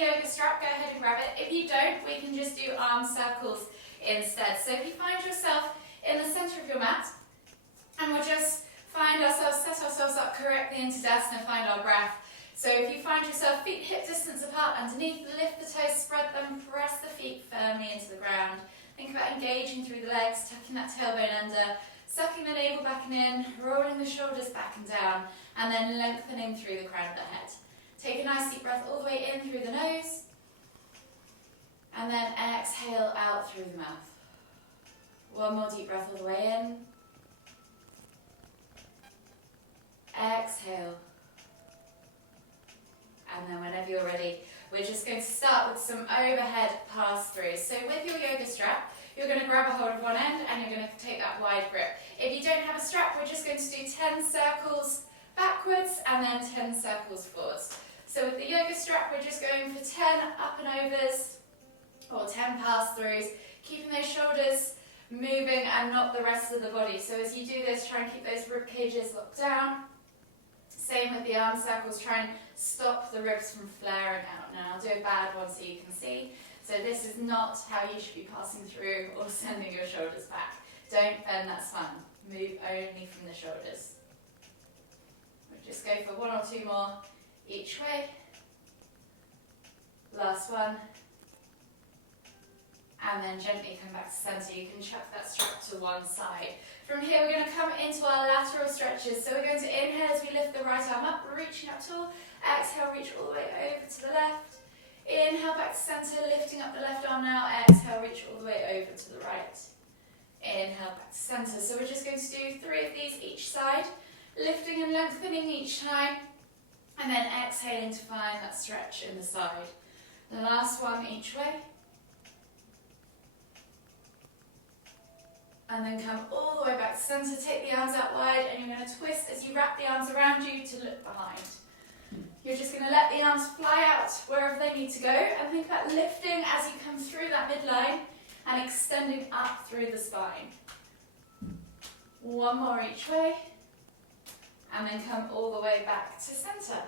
yoga strap, go ahead and grab it. If you don't, we can just do arm circles instead. So if you find yourself in the center of your mat, and we'll just find ourselves, set ourselves up correctly into Tadasana, find our breath. So if you find yourself feet hip distance apart underneath, lift the toes, spread them, press the feet firmly into the ground. Think about engaging through the legs, tucking that tailbone under, sucking the navel back and in, rolling the shoulders back and down, and then lengthening through the crown of the head. Take a nice deep breath all the way in through the nose, and then exhale out through the mouth. One more deep breath all the way in. Exhale. And then whenever you're ready, we're just going to start with some overhead pass-throughs. So with your yoga strap, you're going to grab a hold of one end and you're going to take that wide grip. If you don't have a strap, we're just going to do 10 circles backwards and then 10 circles forwards. So with the yoga strap, we're just going for 10 up and overs or 10 pass-throughs, keeping those shoulders moving and not the rest of the body. So as you do this, try and keep those rib cages locked down. Same with the arm circles, try and stop the ribs from flaring out. Now I'll do a bad one so you can see. So this is not how you should be passing through or sending your shoulders back. Don't bend that spine. Move only from the shoulders. We'll just go for one or two more each way. Last one. And then gently come back to center. You can chuck that strap to one side. From here, we're going to come into our lateral stretches. So we're going to inhale as we lift the right arm up, reaching up tall. Exhale, reach all the way over to the left. Inhale back to center, lifting up the left arm now. Exhale, reach all the way over to the right. Inhale back to center. So we're just going to do 3 of these each side, lifting and lengthening each time, and then exhaling to find that stretch in the side. The last one each way. And then come all the way back to center, take the arms out wide, and you're going to twist as you wrap the arms around you to look behind. You're just going to let the arms fly out wherever they need to go, and think about lifting as you come through that midline and extending up through the spine. One more each way, and then come all the way back to center.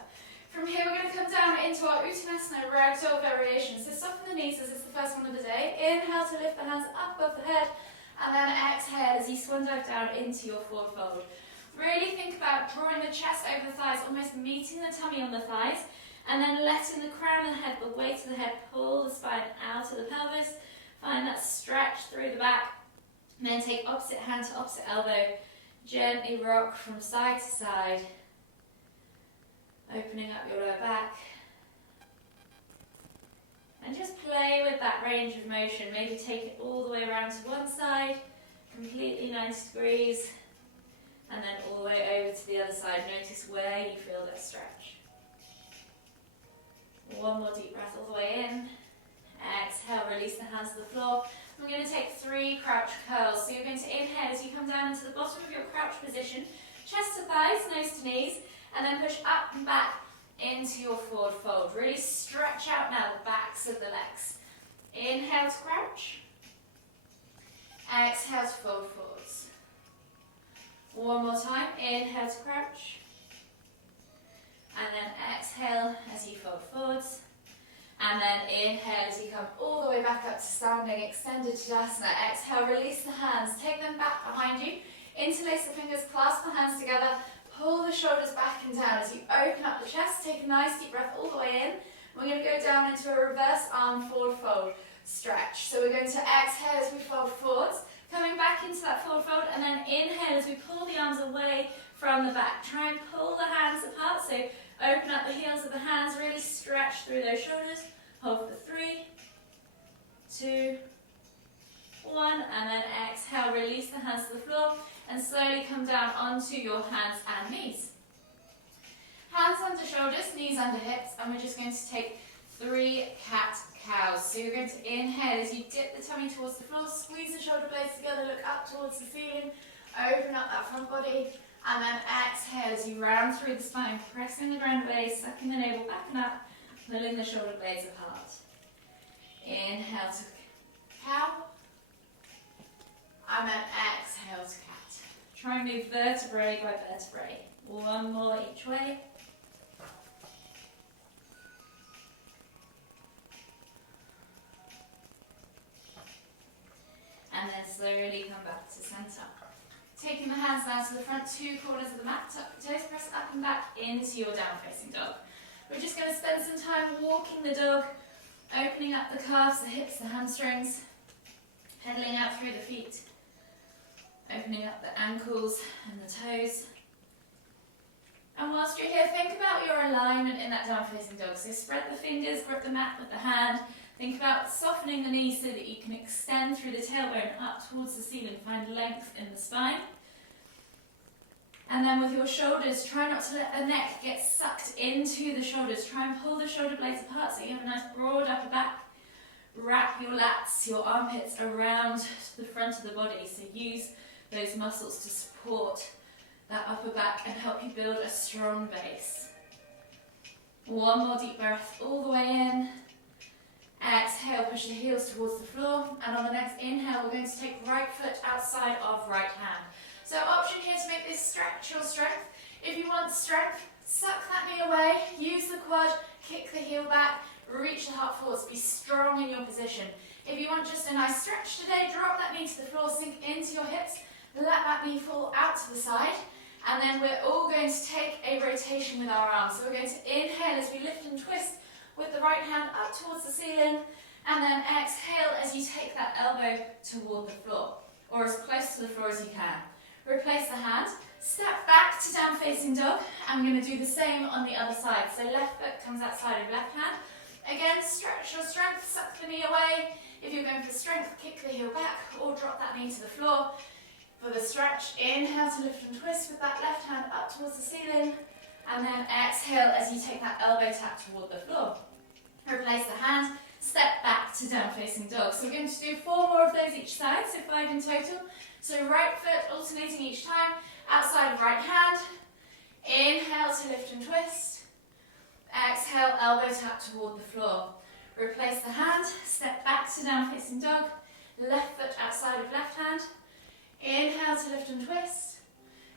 From here, we're going to come down into our Uttanasana ragdoll variation. So soften the knees as it's the first one of the day. Inhale to lift the hands up above the head. And then exhale as you swan dive down into your forward fold. Really think about drawing the chest over the thighs, almost meeting the tummy on the thighs, and then letting the crown of the head, the weight of the head, pull the spine out of the pelvis. Find that stretch through the back. And then take opposite hand to opposite elbow. Gently rock from side to side. Opening up your lower back. And just play with that range of motion. Maybe take it all the way around to one side, completely 90 degrees, and then all the way over to the other side. Notice where you feel that stretch. One more deep breath all the way in. Exhale, release the hands to the floor. We're going to take 3 crouch curls. So you're going to inhale as you come down into the bottom of your crouch position, chest to thighs, nose to knees, and then push up and back into your forward fold. Really stretch out now the backs of the legs. Inhale to crouch. Exhale to fold forwards. One more time. Inhale to crouch. And then exhale as you fold forwards. And then inhale as you come all the way back up to standing, extended Tadasana. Exhale, release the hands. Take them back behind you. Interlace the fingers, clasp the hands together. Pull the shoulders back and down as you open up the chest. Take a nice deep breath all the way in. We're going to go down into a reverse arm forward fold stretch. So we're going to exhale as we fold forwards, coming back into that forward fold, and then inhale as we pull the arms away from the back. Try and pull the hands apart. So open up the heels of the hands, really stretch through those shoulders. Hold for 3, 2, 1, and then exhale, release the hands to the floor. And slowly come down onto your hands and knees. Hands under shoulders, knees under hips, and we're just going to take 3 cat-cows. So you're going to inhale as you dip the tummy towards the floor, squeeze the shoulder blades together, look up towards the ceiling, open up that front body, and then exhale as you round through the spine, pressing the ground base, sucking the navel back and up, pulling the shoulder blades apart. Inhale to cow, and then exhale to cat. Try and move vertebrae by vertebrae. One more each way. slowly come back to center. Taking the hands now to the front two corners of the mat, tuck the toes, press up and back into your down facing dog. We're just going to spend some time walking the dog, opening up the calves, the hips, the hamstrings, pedaling out through the feet, opening up the ankles and the toes. And whilst you're here, think about your alignment in that down facing dog. So spread the fingers, grip the mat with the hand. Think about softening the knees so that you can extend through the tailbone up towards the ceiling. Find length in the spine. And then with your shoulders, try not to let the neck get sucked into the shoulders. Try and pull the shoulder blades apart so you have a nice broad upper back. Wrap your lats, your armpits around the front of the body. So use those muscles to support that upper back and help you build a strong base. One more deep breath all the way in. Exhale, push the heels towards the floor. And on the next inhale, we're going to take right foot outside of right hand. So option here to make this stretch your strength. If you want strength, suck that knee away, use the quad, kick the heel back, reach the heart forwards, be strong in your position. If you want just a nice stretch today, drop that knee to the floor, sink into your hips, let that knee fall out to the side. And then we're all going to take a rotation with our arms. So we're going to inhale as we lift and twist with the right hand up towards the ceiling. And then exhale as you take that elbow toward the floor, or as close to the floor as you can. Replace the hand, step back to down facing dog. I'm going to do the same on the other side. So left foot comes outside of left hand. Again, stretch your strength, suck the knee away. If you're going for strength, kick the heel back or drop that knee to the floor. For the stretch, inhale to lift and twist with that left hand up towards the ceiling. And then exhale as you take that elbow tap toward the floor. Replace the hand, step back to down facing dog. So we're going to do 4 more of those each side, so 5 in total. So right foot alternating each time, outside of right hand. Inhale to lift and twist. Exhale, elbow tap toward the floor. Replace the hand, step back to down facing dog. Left foot outside of left hand. Inhale to lift and twist.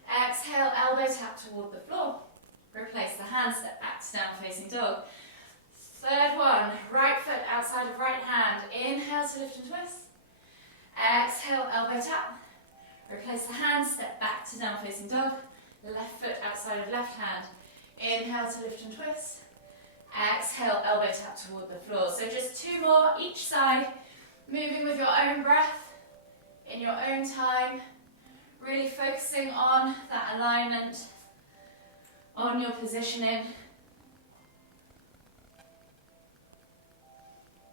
Exhale, elbow tap toward the floor. Replace the hand, step back to down facing dog. Third one, right foot outside of right hand. Inhale to lift and twist. Exhale, elbow tap. Replace the hand, step back to down facing dog. Left foot outside of left hand. Inhale to lift and twist. Exhale, elbow tap toward the floor. So just 2 more each side, moving with your own breath, in your own time, really focusing on that alignment, on your positioning.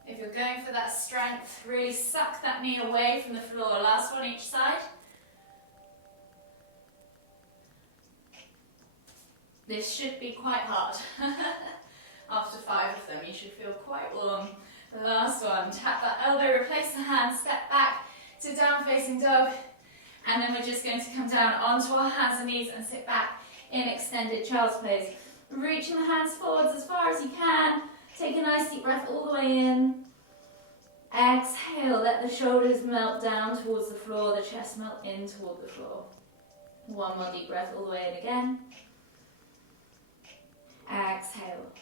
If you're going for that strength, really suck that knee away from the floor. Last one each side. This should be quite hard. After 5 of them, you should feel quite warm. The last one, tap that elbow, replace the hand, step back to down facing dog. And then we're just going to come down onto our hands and knees and sit back in extended child's pose. Reaching the hands forwards as far as you can. Take a nice deep breath all the way in. Exhale, let the shoulders melt down towards the floor, the chest melt in toward the floor. One more deep breath all the way in again. Exhale.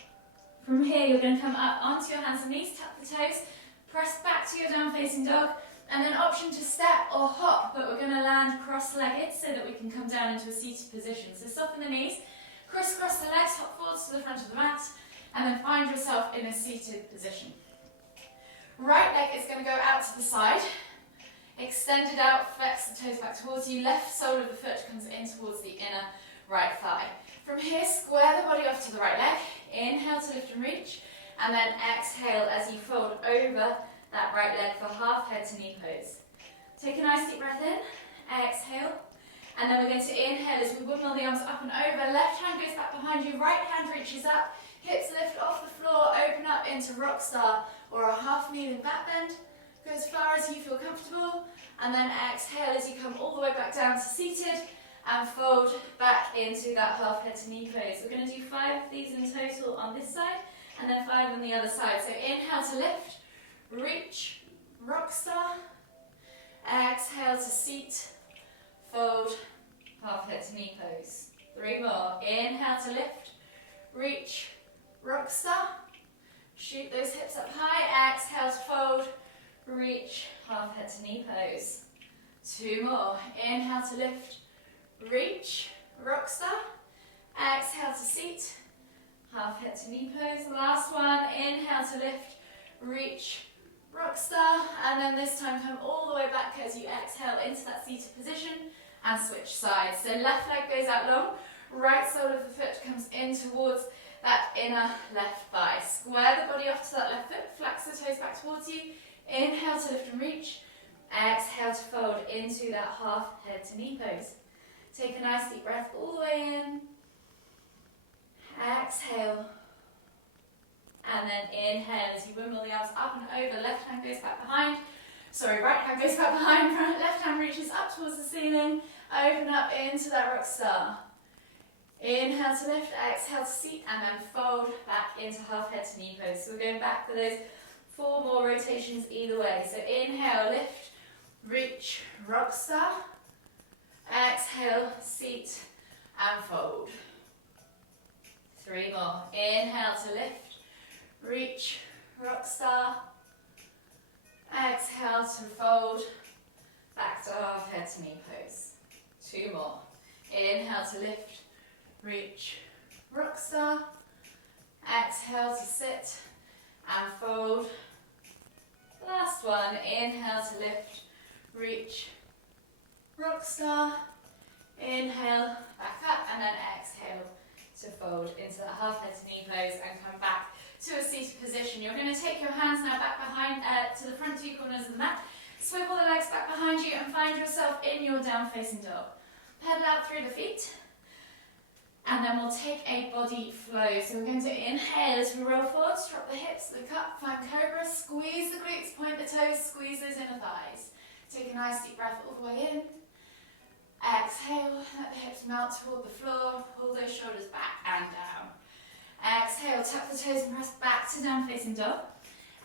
From here, you're going to come up onto your hands and knees, tap the toes, press back to your down facing dog, and then option to step or hop, but we're going to land cross-legged so that we can come down into a seated position. So soften the knees, crisscross the legs, hop forwards to the front of the mat, and then find yourself in a seated position. Right leg is going to go out to the side, extend it out, flex the toes back towards you, left sole of the foot comes in towards the inner right thigh. From here, square the body off to the right leg, inhale to lift and reach, and then exhale as you fold over that right leg for half head to knee pose. Take a nice deep breath in, exhale, and then we're going to inhale as we wiggle the arms up and over, left hand goes back behind you, right hand reaches up, hips lift off the floor, open up into rock star or a half kneeling back bend, go as far as you feel comfortable, and then exhale as you come all the way back down to seated, and fold back into that half head to knee pose. We're going to do 5 of these in total on this side, and then 5 on the other side. So inhale to lift, reach, rock star, exhale to seat, fold, half head to knee pose. 3 more, inhale to lift, reach, rock star, shoot those hips up high, exhale to fold, reach, half head to knee pose. 2 more. Inhale to lift, reach, rock star. Exhale to seat, half head to knee pose. Last one, inhale to lift, reach, rock star. And then this time come all the way back as you exhale into that seated position and switch sides. So left leg goes out long, right sole of the foot comes in towards that inner left thigh. Square the body off to that left foot, flex the toes back towards you. Inhale to lift and reach. Exhale to fold into that half head to knee pose. Take a nice deep breath all the way in. Exhale. And then inhale as you wimble the arms up and over. Left hand goes back behind. Sorry, right hand goes back behind. Left hand reaches up towards the ceiling. Open up into that rock star. Inhale to lift, exhale to seat, and then fold back into half head to knee pose. So we're going back for those 4 more rotations either way. So inhale, lift, reach, rock star. Exhale, seat, and fold. 3 more. Inhale to lift, reach, rock star. Exhale to fold, back to half head to knee pose. 2 more. Inhale to lift, reach, rock star. Exhale to sit and fold. Last one, inhale to lift, reach, rock star. Inhale, back up, and then exhale to fold into the half head to knee pose and come back to a seated position. You're going to take your hands now back behind to the front 2 corners of the mat. Swivel the legs back behind you and find yourself in your down facing dog. Pedal out through the feet. And then we'll take a body flow. So we're going to inhale as we roll forwards, drop the hips, look up, find cobra, squeeze the glutes, point the toes, squeeze those inner thighs. Take a nice deep breath all the way in. Exhale, let the hips melt toward the floor, pull those shoulders back and down. Exhale, tuck the toes and press back to down facing dog.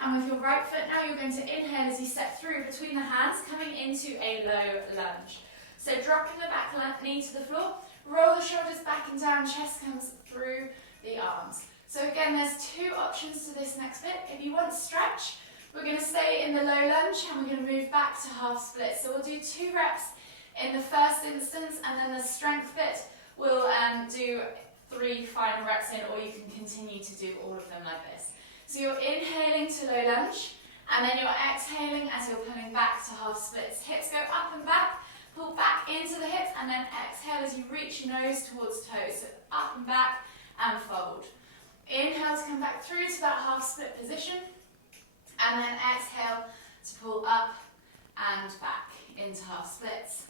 And with your right foot now, you're going to inhale as you step through between the hands, coming into a low lunge. So dropping the back left knee to the floor, roll the shoulders back and down, chest comes through the arms. So again, there's 2 options to this next bit. If you want to stretch, we're going to stay in the low lunge and we're going to move back to half split. So we'll do 2 reps in the first instance, and then the strength bit we'll do 3 final reps in, or you can continue to do all of them like this. So you're inhaling to low lunge, and then you're exhaling as you're pulling back to half splits. Hips go up and back, pull back into the hips, and then exhale as you reach nose towards toes. So up and back and fold. Inhale to come back through to that half split position, and then exhale to pull up and back into half splits.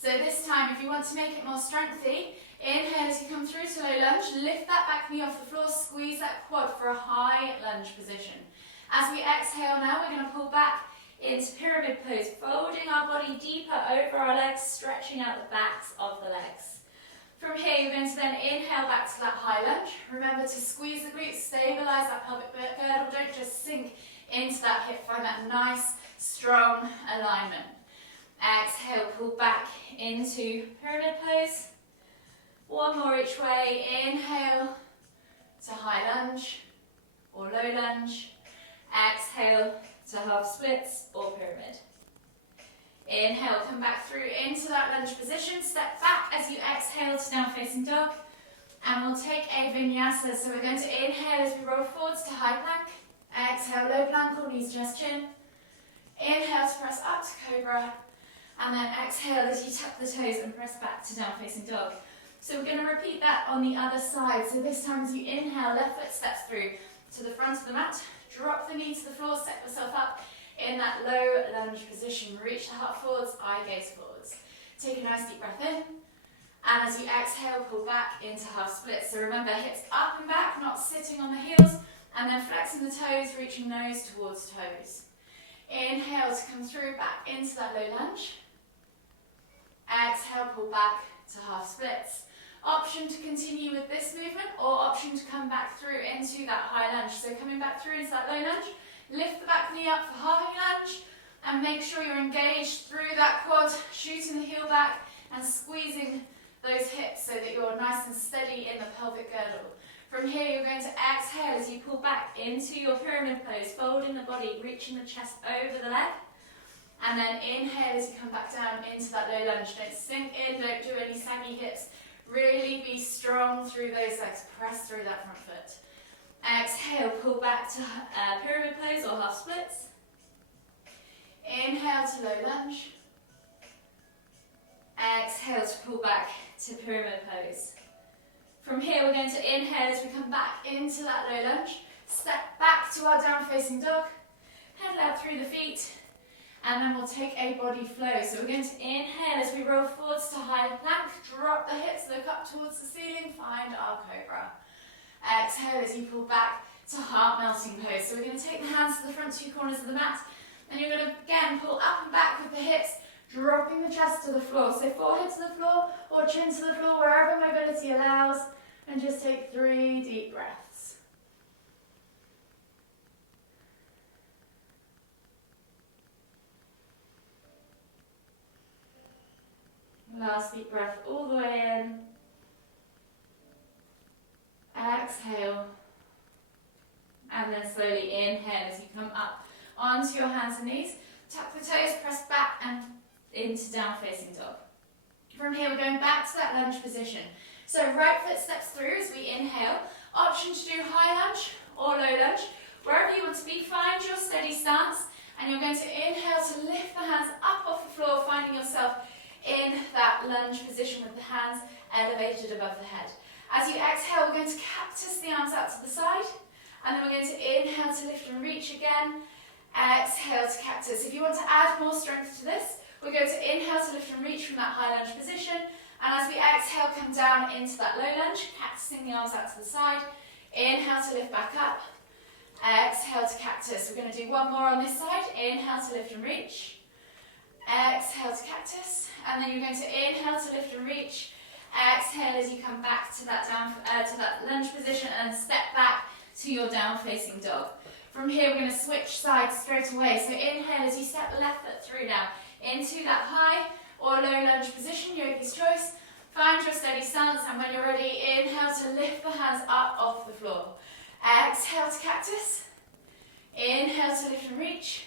So this time, if you want to make it more strengthy, inhale as you come through to low lunge, lift that back knee off the floor, squeeze that quad for a high lunge position. As we exhale now, we're going to pull back into pyramid pose, folding our body deeper over our legs, stretching out the backs of the legs. From here, you're going to then inhale back to that high lunge. Remember to squeeze the glutes, stabilize that pelvic girdle, don't just sink into that hip, find that nice, strong alignment. Exhale, pull back into pyramid pose. 1 more each way. Inhale to high lunge or low lunge. Exhale to half splits or pyramid. Inhale, come back through into that lunge position. Step back as you exhale to down facing dog. And we'll take a vinyasa. So we're going to inhale as we roll forwards to high plank. Exhale, low plank or knees chest chin. Inhale to press up to cobra. And then exhale as you tuck the toes and press back to down facing dog. So we're going to repeat that on the other side. So this time as you inhale, left foot steps through to the front of the mat. Drop the knee to the floor, set yourself up in that low lunge position. Reach the heart forwards, eye gaze forwards. Take a nice deep breath in. And as you exhale, pull back into half split. So remember, hips up and back, not sitting on the heels. And then flexing the toes, reaching nose towards toes. Inhale to come through back into that low lunge. Exhale, pull back to half splits. Option to continue with this movement, or option to come back through into that high lunge. So coming back through into that low lunge, lift the back knee up for high lunge, and make sure you're engaged through that quad, shooting the heel back and squeezing those hips so that you're nice and steady in the pelvic girdle. From here, you're going to exhale as you pull back into your pyramid pose, folding the body, reaching the chest over the leg. And then inhale as you come back down into that low lunge. Don't sink in, don't do any saggy hips. Really be strong through those legs. Press through that front foot. Exhale, pull back to pyramid pose or half splits. Inhale to low lunge. Exhale to pull back to pyramid pose. From here we're going to inhale as we come back into that low lunge. Step back to our down facing dog. Pedal out through the feet. And then we'll take a body flow. So we're going to inhale as we roll forwards to high plank. Drop the hips, look up towards the ceiling. Find our cobra. Exhale as you pull back to heart melting pose. So we're going to take the hands to the front two corners of the mat. And you're going to again pull up and back with the hips. Dropping the chest to the floor. So forehead to the floor or chin to the floor, wherever mobility allows. And just take 3 deep breaths. Last deep breath all the way in. Exhale. And then slowly inhale as you come up onto your hands and knees. Tuck the toes, press back and into down facing dog. From here we're going back to that lunge position. So right foot steps through as we inhale. Option to do high lunge or low lunge. Wherever you want to be, find your steady stance. And you're going to inhale to lift the hands up off the floor, finding yourself in that lunge position with the hands elevated above the head. As you exhale, we're going to cactus the arms out to the side. And then we're going to inhale to lift and reach again. Exhale to cactus. If you want to add more strength to this, we're going to inhale to lift and reach from that high lunge position. And as we exhale, come down into that low lunge, cactusing the arms out to the side. Inhale to lift back up. Exhale to cactus. We're going to do one more on this side. Inhale to lift and reach. Exhale to cactus. And then you're going to inhale to lift and reach. Exhale as you come back to that lunge position and step back to your down facing dog. From here we're going to switch sides straight away. So inhale as you step the left foot through now into that high or low lunge position, yogi's choice. Find your steady stance, and when you're ready, inhale to lift the hands up off the floor. Exhale to cactus. Inhale to lift and reach.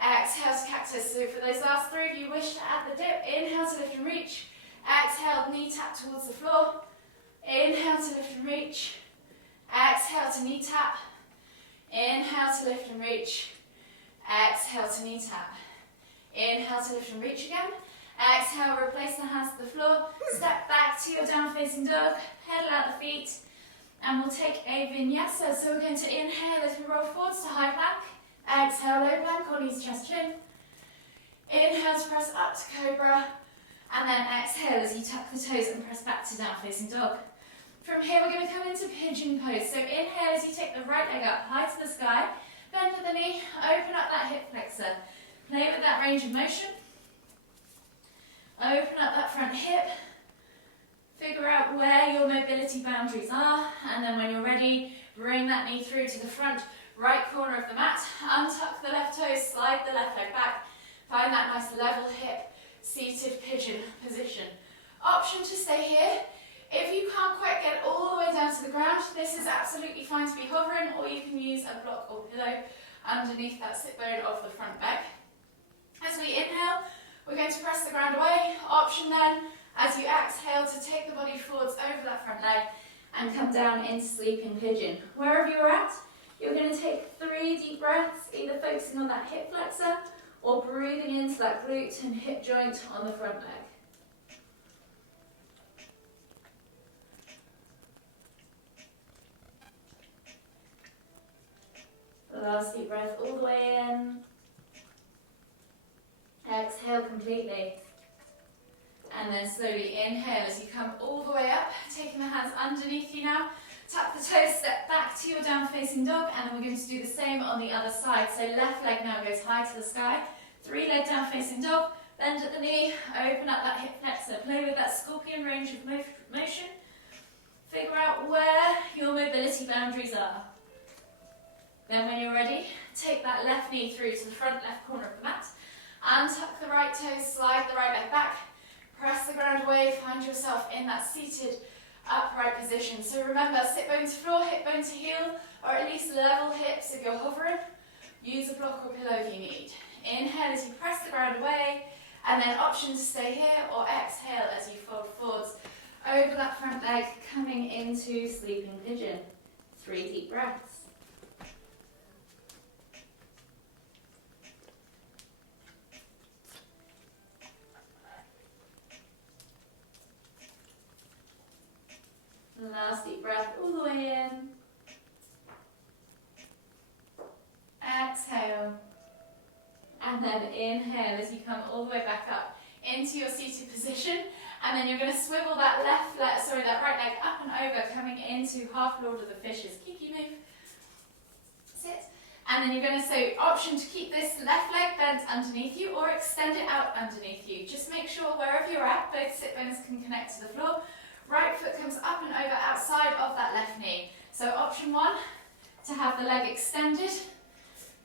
Exhale to cactus. So for those last 3, if you wish to add the dip, inhale to lift and reach. Exhale, knee tap towards the floor. Inhale to lift and reach. Exhale to knee tap. Inhale to lift and reach. Exhale to knee tap. Inhale to lift and reach again. Exhale, replace the hands to the floor. Step back to your down facing dog. Pedal out the feet. And we'll take a vinyasa. So we're going to inhale as we roll forwards to high plank. Exhale, low plank or knees, chest, chin. Inhale to press up to cobra. And then exhale as you tuck the toes and press back to down facing dog. From here we're going to come into pigeon pose. So inhale as you take the right leg up high to the sky. Bend at the knee, open up that hip flexor. Play with that range of motion. Open up that front hip. Figure out where your mobility boundaries are. And then when you're ready, bring that knee through to the front right corner of the mat. Untuck the left toes, slide the left leg back. Find that nice level hip, seated pigeon position. Option to stay here. If you can't quite get all the way down to the ground, this is absolutely fine to be hovering, or you can use a block or pillow underneath that sit bone of the front leg. As we inhale, we're going to press the ground away. Option then, as you exhale, to take the body forwards over that front leg and come down into sleeping pigeon. Wherever you're at, you're going to take 3 deep breaths, either focusing on that hip flexor or breathing into that glute and hip joint on the front leg. Last deep breath all the way in. Exhale completely. And then slowly inhale as you come all the way up, taking the hands underneath you now. Tuck the toes, step back to your down facing dog, and then we're going to do the same on the other side. So left leg now goes high to the sky. 3 leg down facing dog, bend at the knee, open up that hip flexor. Play with that scorpion range of motion. Figure out where your mobility boundaries are. Then when you're ready, take that left knee through to the front left corner of the mat. Untuck the right toes, slide the right leg back. Press the ground away, find yourself in that seated upright position. So remember, sit bone to floor, hip bone to heel, or at least level hips if you're hovering. Use a block or pillow if you need. Inhale as you press the ground away, and then option to stay here, or exhale as you fold forwards over that front leg, coming into sleeping pigeon. 3 deep breaths. Last deep breath all the way in. Exhale. And then inhale as you come all the way back up into your seated position. And then you're going to swivel that that right leg up and over, coming into half Lord of the Fishes. Kiki move. Sit. And then you're going to say option to keep this left leg bent underneath you or extend it out underneath you. Just make sure wherever you're at, both sit bones can connect to the floor. Right foot comes up and over outside of that left knee. So option 1, to have the leg extended,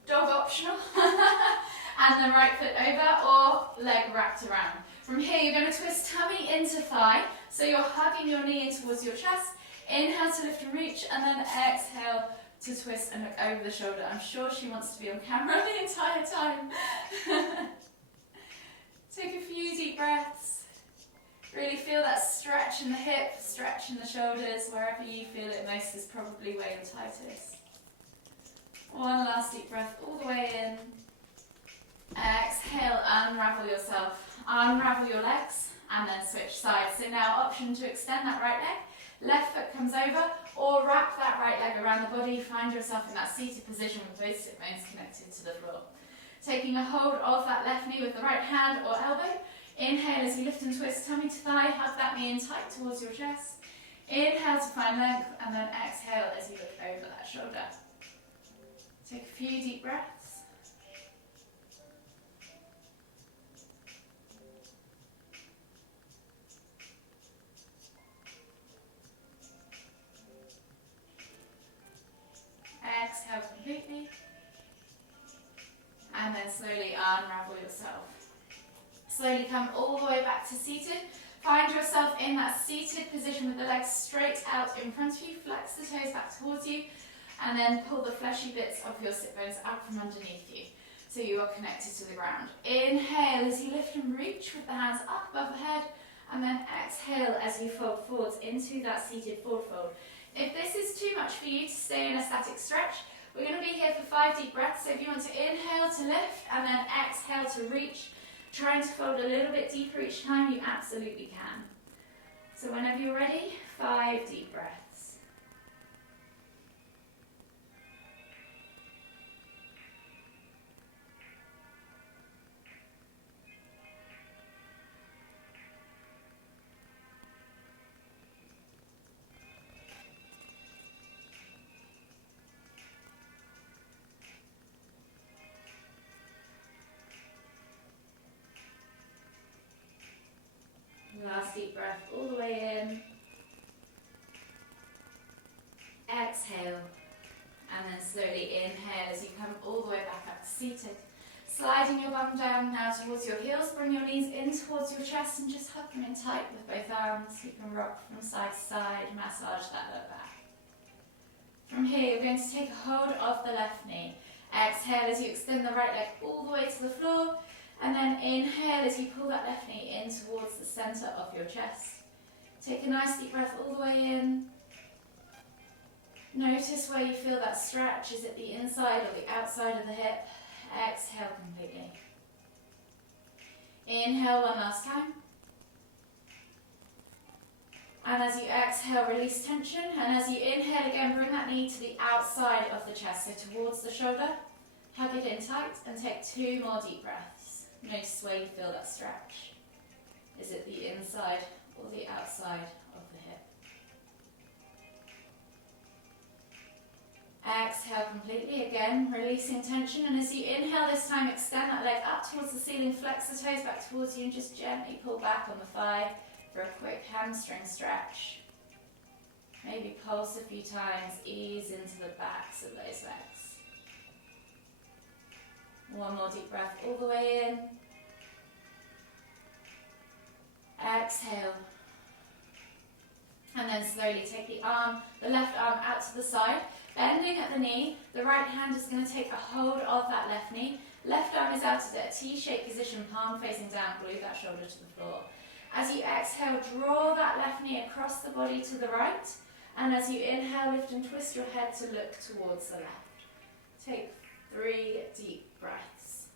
dog optional, and then right foot over or leg wrapped around. From here you're going to twist tummy into thigh, so you're hugging your knee in towards your chest. Inhale to lift and reach, and then exhale to twist and look over the shoulder. I'm sure she wants to be on camera the entire time. Take a few deep breaths. Really feel that stretch in the hip, stretch in the shoulders. Wherever you feel it most is probably where you're tightest. One last deep breath all the way in. Exhale, unravel yourself. Unravel your legs and then switch sides. So now option to extend that right leg. Left foot comes over or wrap that right leg around the body. Find yourself in that seated position with both sit bones connected to the floor. Taking a hold of that left knee with the right hand or elbow. Inhale as you lift and twist tummy to thigh, hug that knee in tight towards your chest. Inhale to find length, and then exhale as you look over that shoulder. Take a few deep breaths. Exhale completely. And then slowly unravel yourself. Slowly come all the way back to seated. Find yourself in that seated position with the legs straight out in front of you. Flex the toes back towards you. And then pull the fleshy bits of your sit bones out from underneath you. So you are connected to the ground. Inhale as you lift and reach with the hands up above the head. And then exhale as you fold forwards into that seated forward fold. If this is too much for you to stay in a static stretch, we're going to be here for 5 deep breaths. So if you want to inhale to lift and then exhale to reach, trying to fold a little bit deeper each time, you absolutely can. So whenever you're ready, 5 deep breaths. Last deep breath all the way in. Exhale. And then slowly inhale as you come all the way back up to seated. Sliding your bum down now towards your heels. Bring your knees in towards your chest and just hug them in tight with both arms. You can rock from side to side, massage that low back. From here you're going to take a hold of the left knee. Exhale as you extend the right leg all the way to the floor. And then inhale as you pull that left knee in towards the centre of your chest. Take a nice deep breath all the way in. Notice where you feel that stretch. Is it the inside or the outside of the hip? Exhale completely. Inhale one last time. And as you exhale, release tension. And as you inhale again, bring that knee to the outside of the chest, so towards the shoulder. Hug it in tight and take 2 more deep breaths. Notice where you feel that stretch. Is it the inside or the outside of the hip? Exhale completely again, releasing tension. And as you inhale this time, extend that leg up towards the ceiling, flex the toes back towards you and just gently pull back on the thigh for a quick hamstring stretch. Maybe pulse a few times, ease into the backs of those legs. One more deep breath all the way in. Exhale. And then slowly take the left arm out to the side. Bending at the knee, the right hand is going to take a hold of that left knee. Left arm is out at a T-shaped position, palm facing down, glue that shoulder to the floor. As you exhale, draw that left knee across the body to the right. And as you inhale, lift and twist your head to look towards the left. Take 3 deep breaths.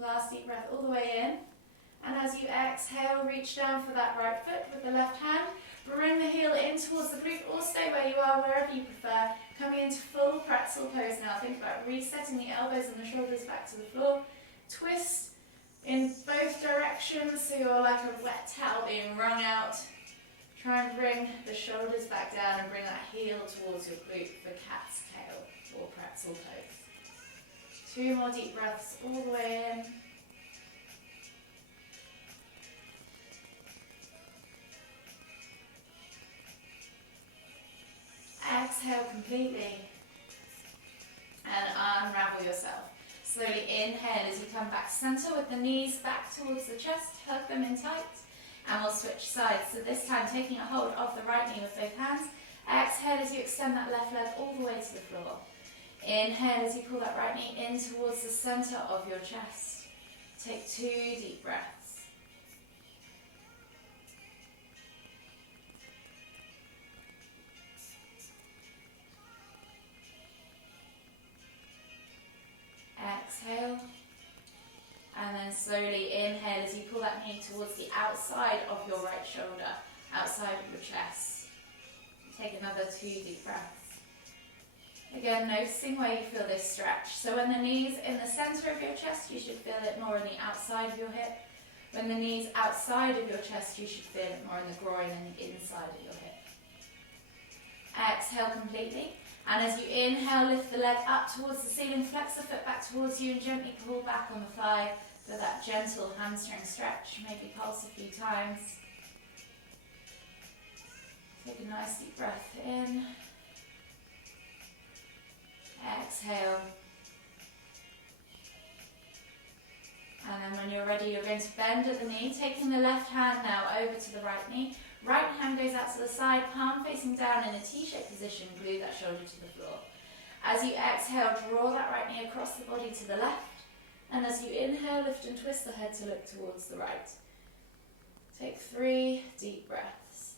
Last deep breath all the way in. And as you exhale, reach down for that right foot with the left hand. Bring the heel in towards the glute or stay where you are, wherever you prefer. Coming into full pretzel pose now. Think about resetting the elbows and the shoulders back to the floor. Twist in both directions so you're like a wet towel being wrung out. Try and bring the shoulders back down and bring that heel towards your glute for cat's tail or pretzel pose. 2 more deep breaths all the way in. Exhale completely and unravel yourself. Slowly inhale as you come back center with the knees back towards the chest, hug them in tight, and we'll switch sides. So this time taking a hold of the right knee with both hands. Exhale as you extend that left leg all the way to the floor. Inhale as you pull that right knee in towards the center of your chest. Take 2 deep breaths. Exhale, and then slowly inhale as you pull that knee towards the outside of your right shoulder, outside of your chest. Take another 2 deep breaths. Again, noticing where you feel this stretch. So when the knee's in the center of your chest, you should feel it more on the outside of your hip. When the knee's outside of your chest, you should feel it more in the groin and the inside of your hip. Exhale completely. And as you inhale, lift the leg up towards the ceiling, flex the foot back towards you and gently pull back on the thigh for that gentle hamstring stretch. Maybe pulse a few times. Take a nice deep breath in. Exhale. And then when you're ready, you're going to bend at the knee, taking the left hand now over to the right knee. Right hand goes out to the side, palm facing down in a T-shaped position, glue that shoulder to the floor. As you exhale, draw that right knee across the body to the left. And as you inhale, lift and twist the head to look towards the right. Take 3 deep breaths.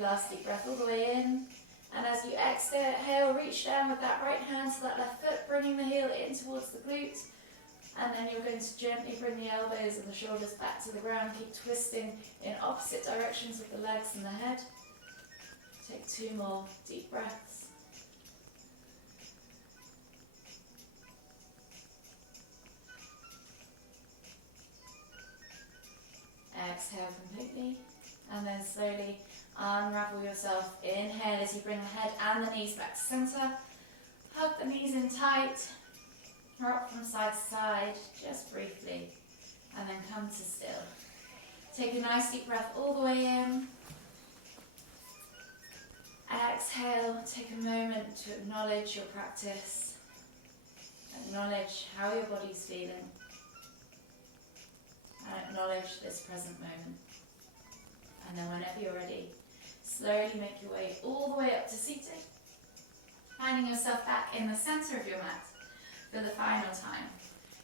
Last deep breath all the way in. And as you exhale, reach down with that right hand to that left foot, bringing the heel in towards the glute. And then you're going to gently bring the elbows and the shoulders back to the ground. Keep twisting in opposite directions with the legs and the head. Take 2 more deep breaths. Exhale completely. And then slowly unravel yourself. Inhale as you bring the head and the knees back to center. Hug the knees in tight. Rock from side to side, just briefly. And then come to still. Take a nice deep breath all the way in. Exhale, take a moment to acknowledge your practice. Acknowledge how your body's feeling. And acknowledge this present moment. And then whenever you're ready, slowly make your way all the way up to seated. Finding yourself back in the center of your mat for the final time.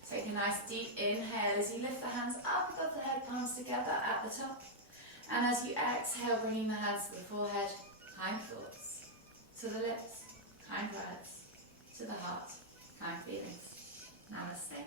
Take a nice deep inhale as you lift the hands up above the head, palms together at the top. And as you exhale, bringing the hands to the forehead, kind thoughts. To the lips, kind words. To the heart, kind feelings. Namaste.